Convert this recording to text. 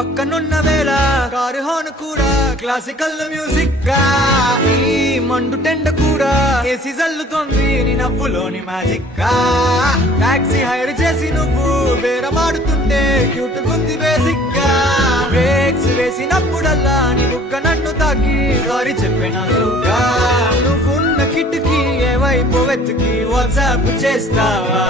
పక్కనున్న వేళ car horn కూడా క్లాసికల్ మ్యూజిక్ గా, ఈ మండు టెండ కూడా ఏసీ జల్లుతోంది నీ నవ్వులోని మ్యాజిక్ గా. టాక్సీ హైర్ చేసి నువ్వు బేరమాడుతుంటే క్యూట్ గుంది బేసిక్ గా. బ్రేక్స్ వేసినప్పుడల్లా నీ బుక్క నన్ను తాకి సారీ చెప్పినట్టుగా. నువ్వున్న కిటికీ ఏ వైపు వెతికి వాట్సాప్ చేస్తావా?